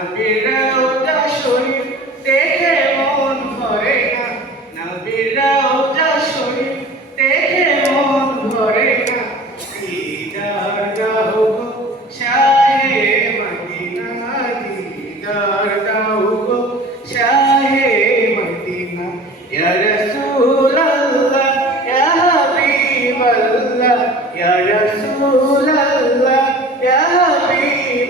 নবীর রওজা শরীফ দেখে মন ভরে না। নবীর রওজা শরীফ দেখে মন ভরে না। দিদার দাও গো শাহে মদিনা, দিদার দাও গো শাহে মদিনা। ইয়া রাসূলুল্লাহ, ইয়া হাবিবাল্লাহ, ইয়া রাসূলুল্লাহ। ইয়া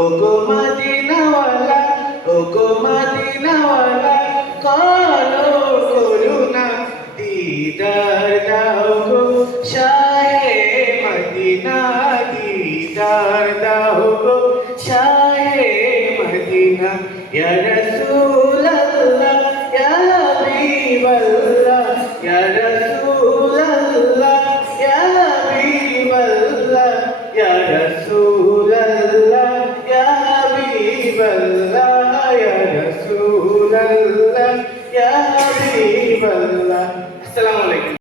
ও গো মদিনাওয়ালা ও গো মদিনাওয়ালা কালো করুণা দিদার দাও গো, শায়ে মদিনা দিদার দাও গো, শায়ে মদিনা, ইয়া রাসূলুল্লাহ, ইয়া হাবিবাল্লাহ, ইয়া রাসূলুল্লাহ, ইয়া হাবিবাল্লাহ, ইয়া রাসূলুল্লাহ। الله يا حبيب الله